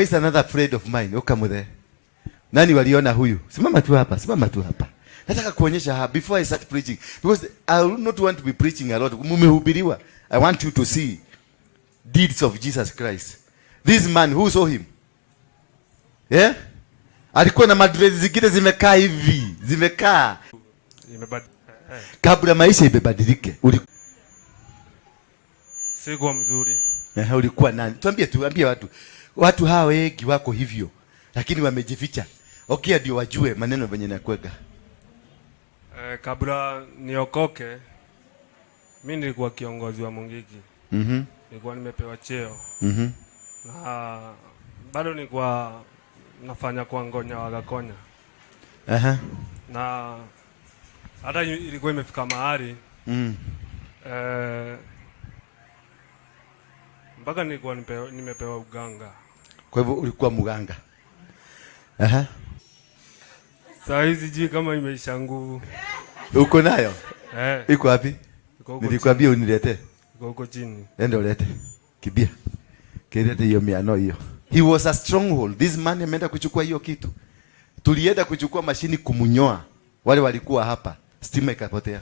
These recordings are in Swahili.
Where is another friend of mine? Come there. Nani waliona huyu? Simama tu hapa, simama tu hapa. Nataka kuonyesha before I start preaching, because I will not want to be preaching a lot. Mumehubiriwa. I want you to see deeds of Jesus Christ. This man, who saw him? Yeah? Alikuwa na madrezi zingine zimekaa hivi, zimekaa. Kabla maisha ibadilike. Sikuwa mzuri. Ulikuwa nani? Tuambie watu. Watu hawa wengi wako hivyo, lakini wamejificha. Okay, ndio wajue maneno venye nakwega. Kabla niokoke, mimi nilikuwa kiongozi wa Mungiki. Nilikuwa nimepewa cheo. Na bado nilikuwa nafanya kwa ngonya wagakonya. Na hata ilikuwa imefika mahali mpaka nilikuwa nimepewa uganga. Kwa hivyo ulikuwa mganga. Saa hizi ji kama imeisha nguvu. Uko nayo? Iko wapi? Nilikwambia unilete. Iko huko chini. Enda ulete. Kibia. Kilete hiyo miano hiyo. He was a stronghold. This man ameenda kuchukua hiyo kitu. Tulienda kuchukua mashini kumunyoa. Wale walikuwa hapa. Stima ikapotea.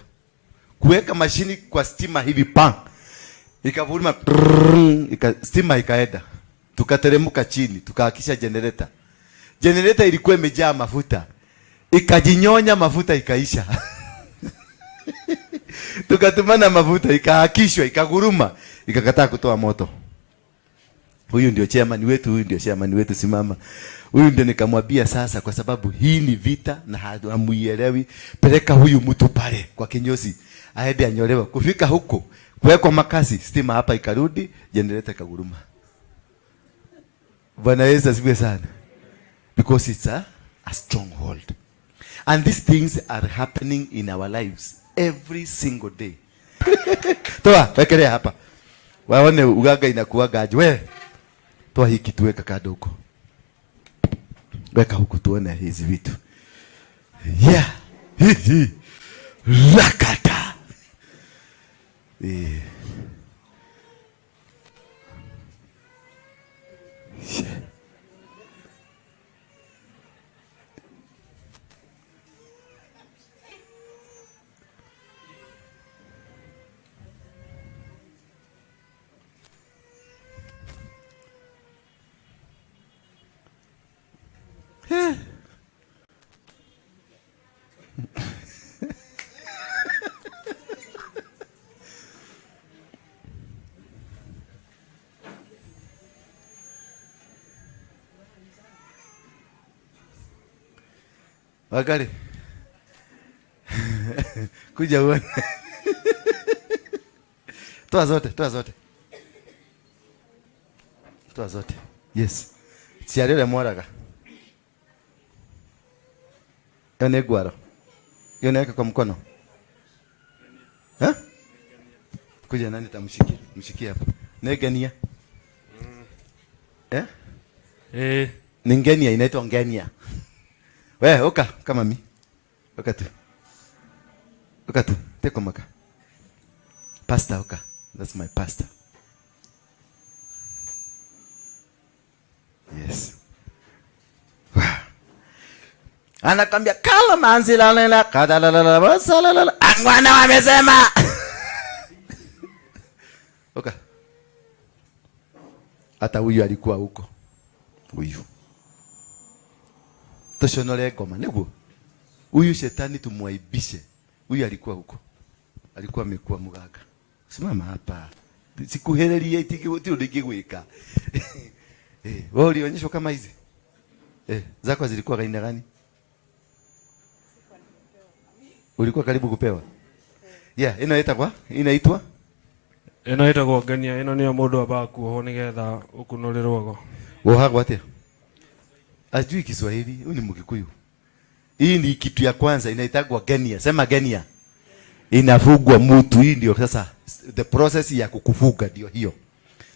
Kuweka mashini kwa stima hivi pang. Ikavuruma, stima ikaenda. Tukateremka chini, tukahakisha generator. Generator ilikuwa imejaa mafuta. Ikajinyonya mafuta ikaisha. Tukatumana mafuta ikahakishwa, ikaguruma, ikakataa kutoa moto. Huyu ndio chairman wetu, huyu ndio chairman wetu, simama. Huyu ndio nikamwambia sasa, kwa sababu hii ni vita na hamuielewi, peleka huyu mtu pale kwa kinyozi aende anyolewa. Kufika huko kuwekwa makasi, stima hapa ikarudi, generator ikaguruma. Bwana Yesu asifiwe sana. Because it's a stronghold. And these things are happening in our lives every single day. Toa, wekelea hapa. Waone ugaga inakuaga aje. We, toa hiki tuweka kando huko. Weka huko tuone hizi vitu. Yeah. Rakata. Yeah. Wakali. Kuja uone. Toa zote, toa zote. Toa zote. Yes. Siarele mwaraga. Yone guaro. Yone kwa mkono. Kuja nani tamshikia? Mshikia hapa. Negania. Ningenia inaitwa ngenia. We, oka, kama mi. Oka tu. Oka tu. Teko maka. Pastor, oka. That's my pastor. Yes. Anakwambia kala manzila lela kadalala wasalala angwana wamesema. Oka. Hata huyu alikuwa huko. Huyu. Toshonole goma niguo. Huyu shetani tumwaibishe. Huyu alikuwa huko. Alikuwa amekuwa mganga. Simama hapa. Sikuheleria itiki wote uligeweka. Wewe ulionyeshwa kama hizi? Zako zilikuwa kaina gani? Ulikuwa karibu kupewa? Yeah, inaitwa kwa? Inaitwa? Inaitwa kwa gania, ino niyo mundu abaku ho nigetha ukunurirwo. Wohagwa atia? Ajui Kiswahili, huyu ni Mkikuyu. Hii ni kitu ya kwanza inaitagwa genia. Sema genia. Inafugwa mtu, hii ndio sasa the process ya kukufuga ndio hiyo.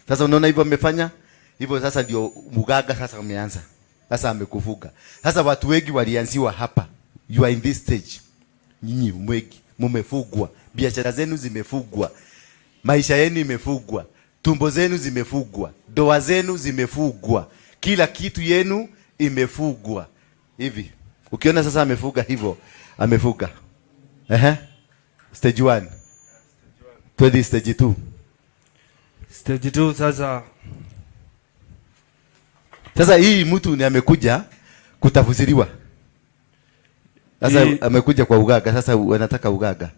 Sasa unaona hivyo amefanya? Hivyo sasa ndio mganga sasa ameanza. Sasa amekufuga. Sasa watu wengi walianziwa hapa. You are in this stage. Nyinyi mwegi mmefugwa. Biashara zenu zimefugwa. Maisha yenu imefugwa. Tumbo zenu zimefugwa. Ndoa zenu zimefugwa. Kila kitu yenu imefugwa. Hivi. Ukiona sasa amefuga hivyo, amefuga. Stage 1. Twende stage 2. Stage 2 sasa. Sasa hii mtu ni amekuja kutafsiriwa. Sasa amekuja kwa ugaga, sasa wanataka ugaga.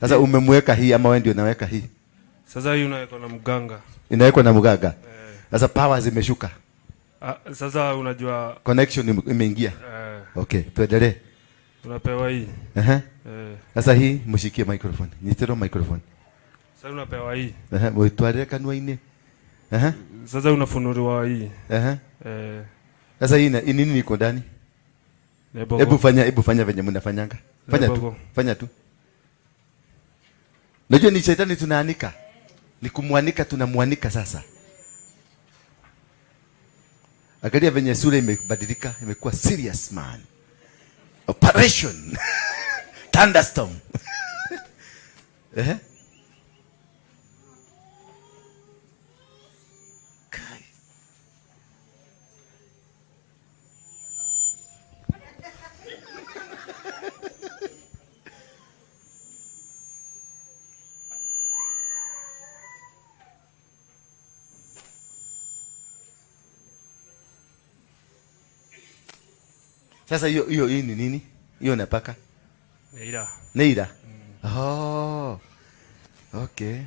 Sasa umemweka hii ama wewe ndio unaweka hii? Sasa hii unaweka na mganga. Inawekwa na mganga. Sasa power zimeshuka. Sasa unajua connection imeingia. Okay, tuendelee. Unapewa hii. Sasa hii mshikie microphone. Nitero microphone. Sasa unapewa hii. Mwitware kanwa-ini. Sasa unafunuliwa hii. Sasa hii nini niko ndani? Hebu fanya venye mnafanyanga. Fanya tu. Unajua ni shetani tunaanika. Ni kumwanika, tunamwanika sasa. Angalia venye sura imebadilika, imekuwa serious man. Operation. Thunderstorm. Sasa hiyo ni nini? Hiyo napaka? Neira. Neira. Oh. Okay.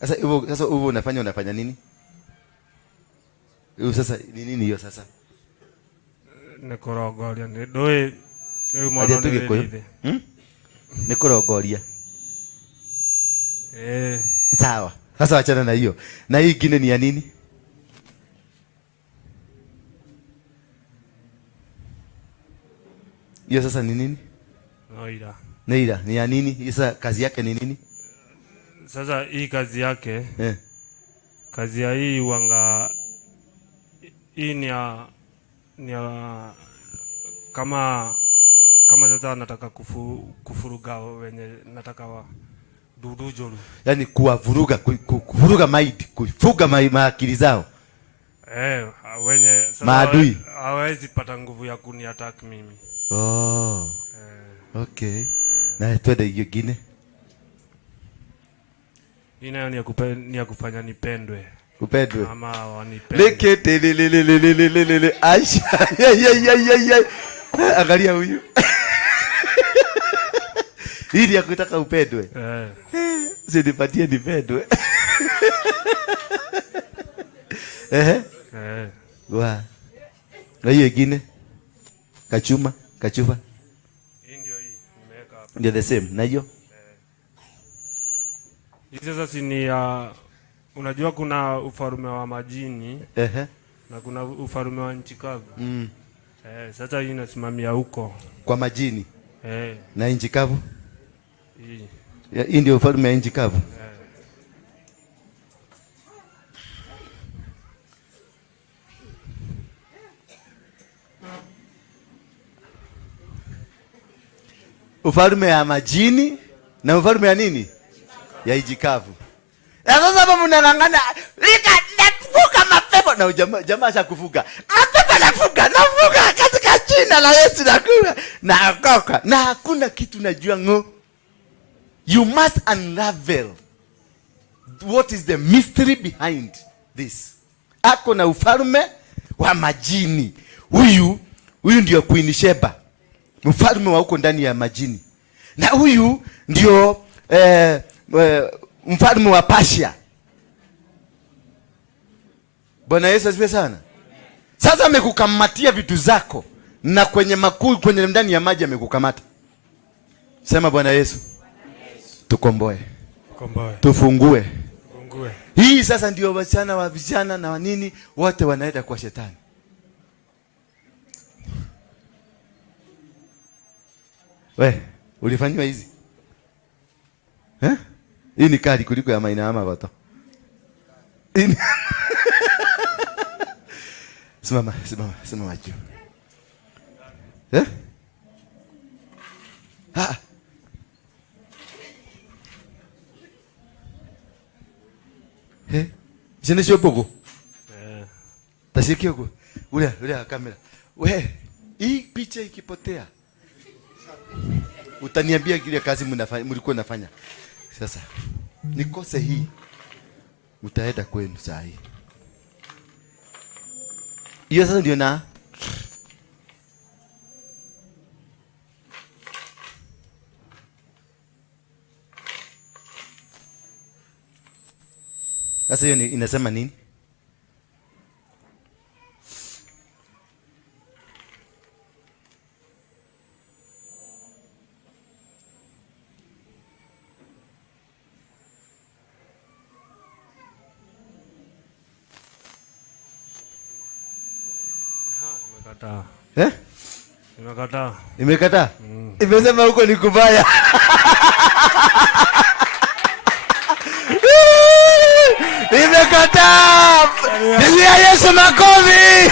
Sasa hivyo unafanya nini? Hiyo sasa ni nini hiyo sasa? Nikorogoria ndoe mwana ndio. Nikorogoria. Sawa. Sasa achana na hiyo. Na hii ingine ni ya nini? Hiyo sasa ni nini? Neira. Neira ni ya nini? Sasa kazi yake ni nini? Sasa hii kazi yake. Kazi ya hii wanga hii ni ya kama sasa nataka kufuruga wenye nataka wa dudujolu. Yaani kuvuruga maidi, kufuga maakili zao. Wenye sasa maadui hawezi pata nguvu ya kuniattack mimi. Okay. Na twende hiyo gine. Ina ni ya kufanya nipendwe. Upendwe. Ama wanipende. Lekete lele. Aisha. Ya. Angalia huyu. Hili ya kutaka upendwe. Usinipatie nipendwe. Wa. Na hiyo ingine? Kachufa. Hii ndio hii nimeweka hapa. Ndio the same. Na hiyo? Hii sasa si ni unajua kuna ufalme wa majini. Na kuna ufalme wa nchi kavu. Sasa hii inasimamia huko kwa majini. Na nchi kavu? Hii. Hii ndio ufalme wa nchi kavu. Ufalme ya majini na ufalme ya nini? Ya nchi kavu. Sasa hapo mnang'ang'ana nafuga mapepo na jamaa ashakufuga. Hapa nafuga katika jina la Yesu nakula na akoka. Na hakuna kitu najua ngo. You must unravel what is the mystery behind this. Ako na ufalme wa majini. Huyu ndio Queen Sheba. Mfalme wa huko ndani ya majini. Na huyu ndio mfalme wa Persia. Bwana Yesu asifiwe sana. Sasa amekukamatia vitu zako na kwenye ndani ya maji amekukamata. Sema Bwana Yesu. Tukomboe. Tufungue. Hii sasa ndio wasichana wa vijana na wanini wote wanaenda kwa shetani. Ulifanywa hizi? Hii ni kali kuliko ya maina ama watu. Simama juu. Jene sio pogo. Shiki huko. Ule kamera. We, hii picha ikipotea. Utaniambia kile kazi mlikuwa mnafanya. Sasa nikose hii. Utaenda kwenu saa hii. Hiyo sasa ndio na sasa hiyo inasema nini? Imekataa. Imekataa? Imesema huko ni kubaya. Imekataa. Pigia Yesu makofi.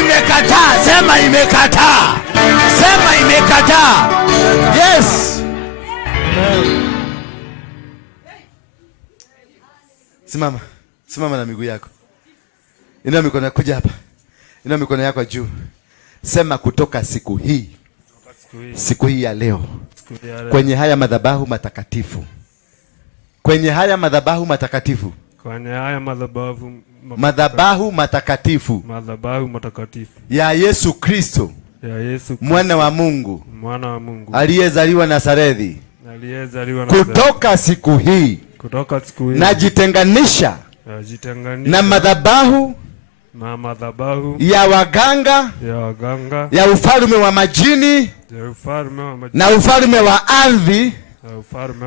Imekataa. Sema imekataa. Sema imekataa. Yes. Simama. Simama na miguu yako. Inua mikono kuja hapa. Inua mikono yako juu. Sema kutoka siku hii. Siku hii ya leo. Kwenye haya madhabahu matakatifu. Kwenye haya madhabahu matakatifu. Kwenye haya madhabahu matakatifu. Madhabahu matakatifu. Ya Yesu Kristo. Ya Yesu Mwana wa Mungu. Mwana wa Mungu. Aliyezaliwa Nazareti. Aliyezaliwa Nazareti. Kutoka siku hii. Kutoka siku hii. Najitenganisha. Na madhabahu ya waganga, ya ufalme wa majini, na ufalme wa ardhi,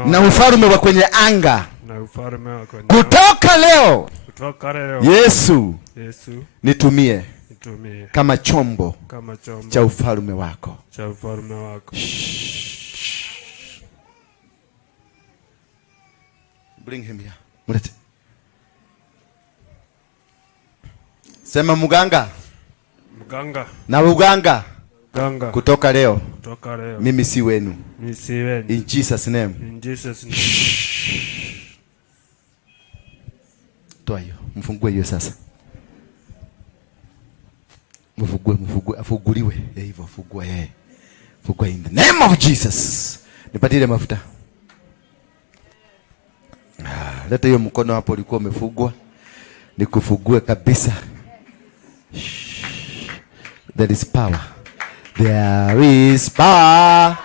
na ufalme wa kwenye anga. Kutoka leo, Yesu, nitumie kama chombo cha ufalme wako. Bring him here. Mulete. Sema muganga. Muganga. Na uganga. Ganga. Kutoka leo. Kutoka leo. Mimi si wenu. Mimi si wenu. In Jesus name. In Jesus name. Toa hiyo. Mfungue hiyo sasa. Mfungue. Afunguliwe. Hivyo afungue. Fungua in the name of Jesus. Nipatie mafuta. Leta hiyo mkono hapo ulikuwa umefungwa. Nikufungue kabisa. There is power. There is power.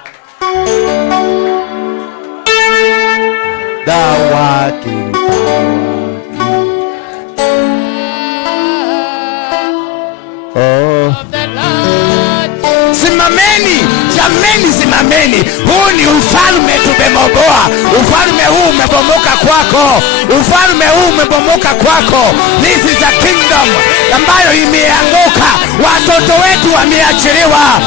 The working power. Oh. Simameni, jameni simameni. Huu ni ufalme tumebomoa. Ufalme huu umebomoka kwako. Ufalme huu umebomoka kwako. This is a kingdom ambayo imeanguka. Watoto wetu wameachiliwa.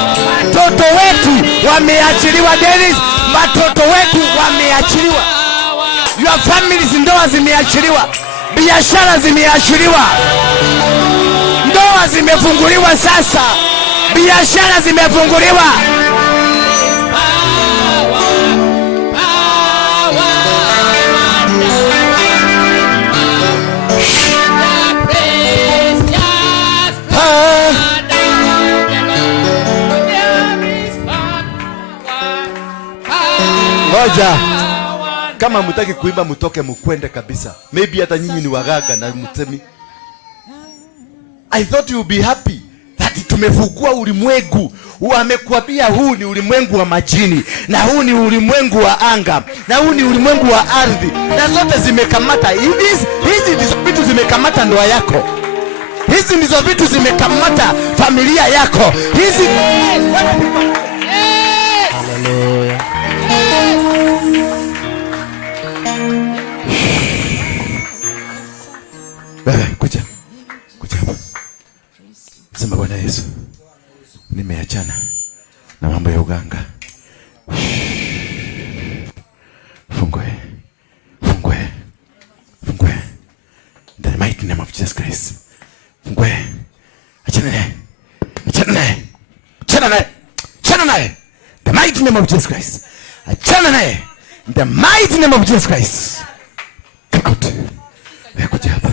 Watoto wetu wameachiliwa. Dennis, watoto wetu wameachiliwa. Your families, ndoa zimeachiliwa. Biashara zimeachiliwa. Ndoa zimefunguliwa sasa. Biashara zimefunguliwa. Ngoja. Kama mtaki kuimba mtoke mkwende kabisa. Maybe hata nyinyi ni wagaga na mtemi. I thought you would be happy that tumefungua ulimwengu. Wamekuambia huu ni ulimwengu wa majini, na huu ni ulimwengu wa anga, na huu ni ulimwengu wa ardhi, na zote zimekamata. Hizi ndizo vitu zimekamata ndoa yako. Hizi ndizo vitu zimekamata familia yako. Hizi Hallelujah. Kuja. Sema Bwana Yesu, nimeachana na mambo ya uganga. Fungue. In the mighty name of Jesus Christ. Fungue. Achana naye. The mighty name of Jesus Christ. Achana naye. In the mighty name of Jesus Christ. out. Kuja hapa.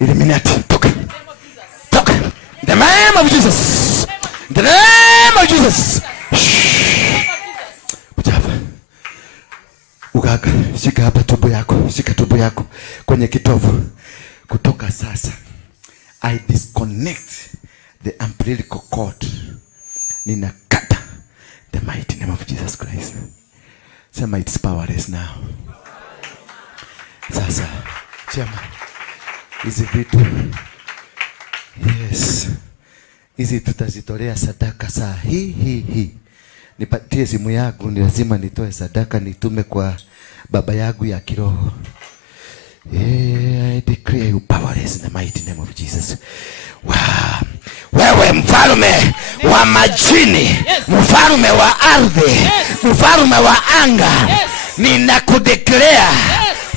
Illuminati, toka. Toka. In the name of Jesus. In the name of Jesus. Kuja hapa. Ugaga, shika hapa tumbo yako. Shika tumbo yako kwenye kitovu. Kutoka sasa, I disconnect the umbilical cord. Ninakata the mighty name of Jesus Christ. Sema it's powerless now. Sasa, chama. Hizi vitu. Yes. Hizi tutazitolea sadaka saa hii. Nipatie simu yangu, ni lazima nitoe sadaka nitume kwa baba yangu ya kiroho. I declare you powerless in the mighty name of Jesus. Wow. Wewe mfalme wa majini, mfalme wa ardhi, mfalme wa anga, ninakudeclare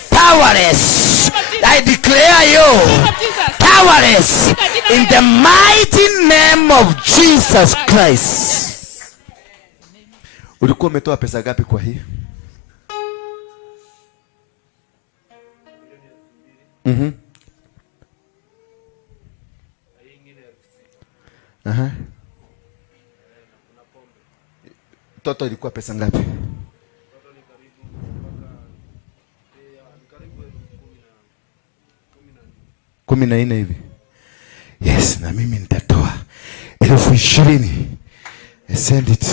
powerless. I declare you powerless in the mighty name of Jesus Christ. Ulikuwa umetoa pesa gapi kwa hii? Toto ilikuwa pesa ngapi? 14 hivi. Yes, na mimi nitatoa 20,000. Send it.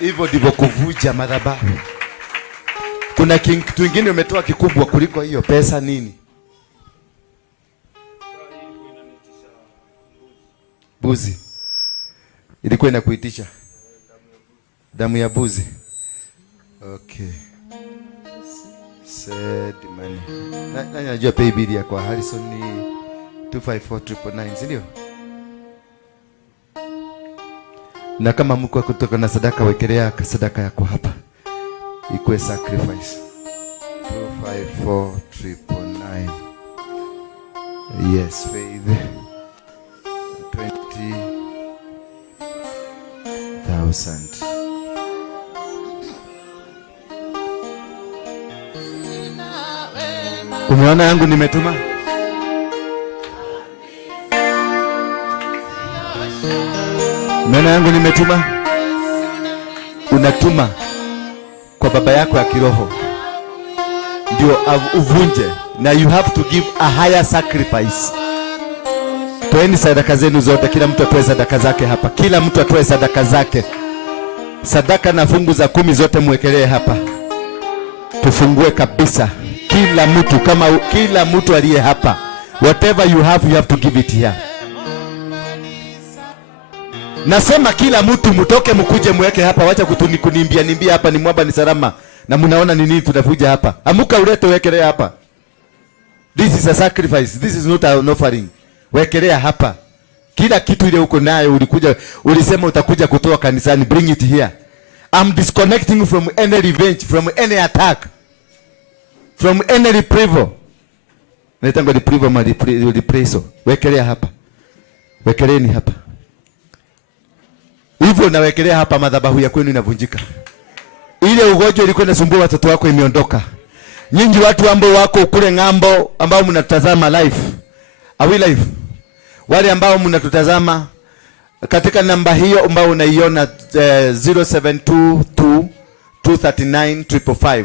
Hivyo ndivyo kuvuja madhabahu. Kuna kitu kingine umetoa kikubwa kuliko hiyo pesa nini? Buzi. Ilikuwa inakuitisha damu ya buzi. Okay. Said money. Nani anajua pay bill ya kwa Harrison ni 254999, ndio? Na kama mko kutoka na sadaka, wekelea sadaka yako hapa. Ikuwe sacrifice. 254999. Yes, faith. 20,000. Umeona yangu nimetuma? Umeona yangu nimetuma? Unatuma kwa baba yako ya kiroho ndio uvunje, na you have to give a higher sacrifice. Toeni sadaka zenu zote, kila mtu atoe sadaka zake hapa. Kila mtu atoe sadaka zake. Sadaka na fungu za 10 zote muwekelee hapa. Tufungue kabisa. Kila mtu aliye hapa. Whatever you have to give it here. Nasema kila mtu mtoke mkuje muweke hapa. Wacha kunimbia hapa ni mwaba ni salama. Na mnaona ni nini tunavuja hapa. Amuka ulete wekelee hapa. This is a sacrifice. This is not an offering. Wekelea hapa. Kila kitu ile uko nayo ulisema utakuja kutoa kanisani, bring it here. I'm disconnecting from any revenge, from any attack, from any reprieve. Naitanga reprieve ma represo. Wekelea hapa. Wekeleeni hapa. Hivyo na wekelea hapa, madhabahu ya kwenu inavunjika. Ile ugonjwa ilikuwa inasumbua watoto wako imeondoka. Nyinyi watu ambao wako kule ng'ambo ambao mnatazama live. Are we live? Wale ambao mnatutazama katika namba hiyo ambao unaiona 0722 239 555.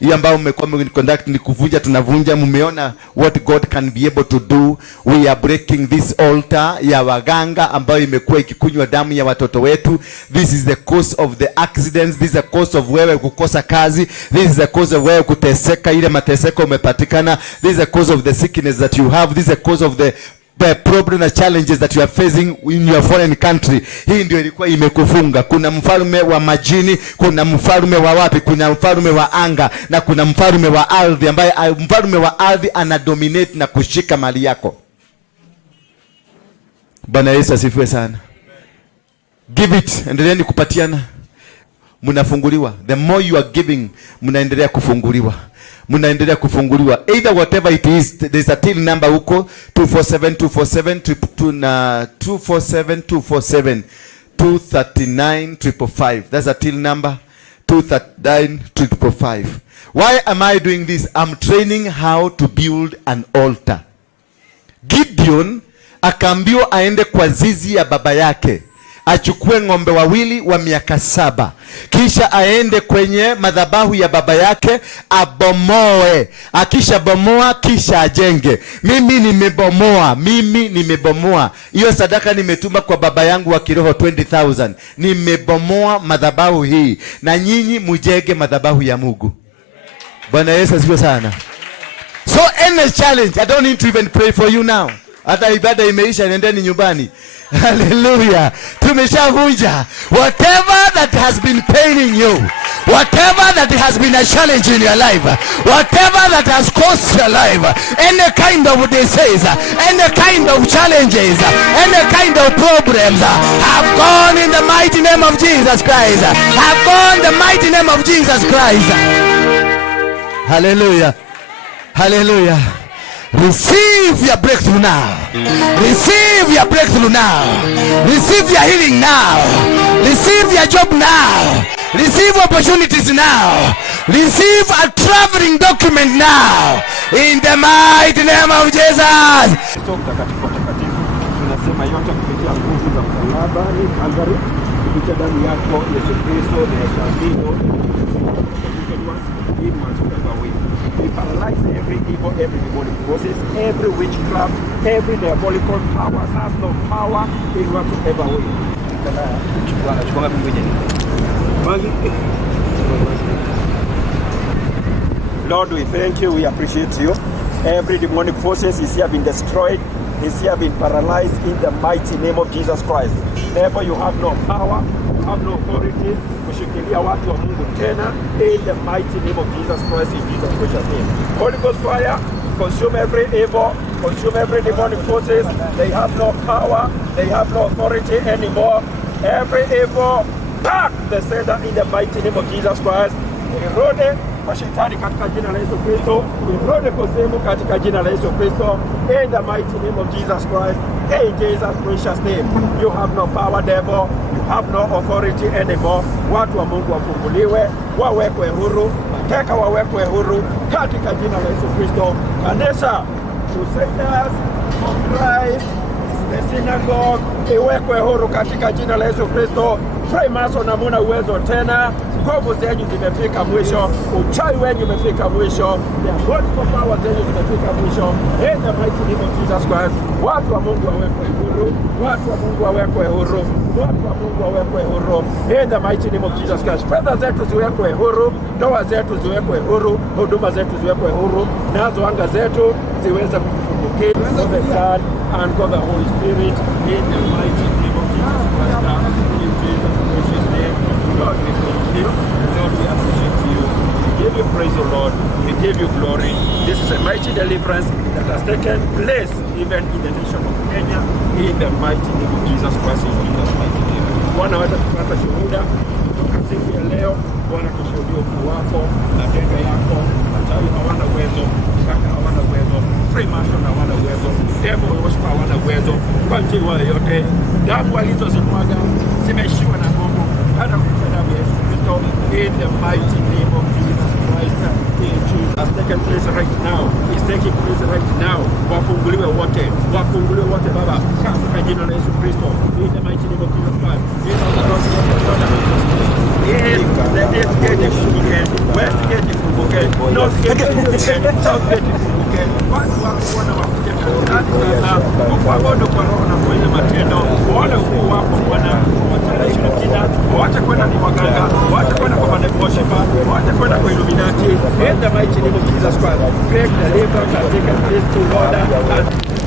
Hii ambao mmekuwa mkiconduct ni kuvunja, tunavunja. Mmeona what God can be able to do. We are breaking this altar ya waganga ambayo imekuwa ikikunywa damu ya watoto wetu. This is the cause of the accidents. This is the cause of wewe kukosa kazi. This is the cause of wewe kuteseka, ile mateseko umepatikana. This is the cause of the sickness that you have. This is the cause of the problem and challenges that you are facing in your foreign country. Hii ndio ilikuwa imekufunga. Kuna mfalme wa majini, kuna mfalme wa wapi, kuna mfalme wa anga, na kuna mfalme wa ardhi ambaye mfalme wa ardhi anadominate na kushika mali yako. Bwana Yesu asifiwe sana. Give it, endeleeni kupatiana. Mnafunguliwa. The more you are giving, mnaendelea kufunguliwa. Mnaendelea kufunguliwa. Either whatever it is, there's a till number huko 247247 na 247247 239 555. That's a till number 239-5. Why am I doing this? I'm training how to build an altar. Gideon akaambiwa aende kwa zizi ya baba yake, achukue ng'ombe wawili wa miaka 7, kisha aende kwenye madhabahu ya baba yake abomoe. Akisha bomoa kisha ajenge. Mimi nimebomoa hiyo sadaka, nimetuma kwa baba yangu wa kiroho 20,000. Nimebomoa madhabahu hii, na nyinyi mujenge madhabahu ya Mungu. Bwana Yesu asifiwe sana. So any challenge, I don't need to even pray for you now. Hata ibada imeisha, nendeni nyumbani. Hallelujah. Tumeshavunja whatever that has been paining you, whatever that has been a challenge in your life, whatever that has cost your life, any kind of disease, any kind of challenges, any kind of problems, have gone in the mighty name of Jesus Christ. Have gone in the mighty name of Jesus Christ. Hallelujah. Hallelujah. Receive your breakthrough now. Receive your breakthrough now. Receive your healing now. Receive your job now. Receive opportunities now. Receive a traveling document now. In the mighty name of Jesus. Tunasema yote kupitia nguvu za msalaba ni Calvary, kupitia damu yako Yesu Kristo, we paralyze every evil, every demonic forces, every witchcraft, every diabolical powers has no power in whatsoever way. Lord, we thank you, we appreciate you. Every demonic forces is here being destroyed, is here being paralyzed in the mighty name of Jesus Christ. Therefore you have no power, you have no authority kushikilia watu wa Mungu tena, in the mighty name of Jesus Christ, in Jesus' precious name. Holy Ghost fire, consume every evil, consume every demonic forces. They have no power, they have no authority anymore. Every evil, back the sender in the mighty name of Jesus Christ. Erode kwa shetani katika jina la Yesu Kristo, erode kuzimu katika jina la Yesu Kristo, in the mighty name of Jesus Christ, in Jesus' precious name. You have no power, devil. You have no authority anymore. Watu wa Mungu wafunguliwe, wawekwe huru, mateka wawekwe huru katika jina la Yesu Kristo. Kanisa, Crusaders of Christ, the synagogue, iwekwe huru katika jina la Yesu Kristo. Freemason hamuna uwezo tena. Nguvu zenyu zimefika mwisho, uchawi wenu umefika mwisho, diabolical power zenyu zimefika mwisho. In the mighty name of Jesus Christ, watu wa Mungu wawekwe huru, watu wa Mungu wawekwe huru, watu wa Mungu wawekwe huru. In the mighty name of Jesus Christ, fedha zetu ziwekwe huru, ndoa zetu ziwekwe huru, huduma zetu ziwekwe huru, nazo anga zetu ziweze kufungukia. God the Son and God the Holy Spirit, in the mighty name of Jesus Christ, in Jesus' precious name. Lord, we thank you. Lord, we appreciate you. We give you praise, O Lord. We give you glory. This is a mighty deliverance that has taken place even in the nation of Kenya, in the mighty name of Jesus Christ, in Jesus' mighty name. Bwana wetu tupata shuhuda kutoka siku ya leo. Bwana tushuhudie ukuu wako, matendo yako. Wachawi hawana uwezo, shaka hawana uwezo, Freemason hawana uwezo, devil worship hawana uwezo. Kwa njia yoyote, damu walizozimwaga zimeishiwa na nguvu. Hata kupitia damu ya Yesu Kristo, in the mighty name of Jesus Christ, in Jesus has taken place right now. Is taking place right now. Wafunguliwe wote Baba, katika jina la Yesu Kristo, in the mighty name of Jesus Christ. Yes, the east gate is funguke, west gate is funguke, north gate is funguke, south gate is funguke. Watu wako wana wakuja kanisani sasa, kukuabudu kwa roho na kweli matendo. Wale ukuu wako Bwana, watenda shirikina, wacha kwenda ni waganga, wacha kwenda kwa maneposhepa, wacha kwenda kwa Illuminati. In the mighty name of Jesus Christ, break the labor and take a place to order and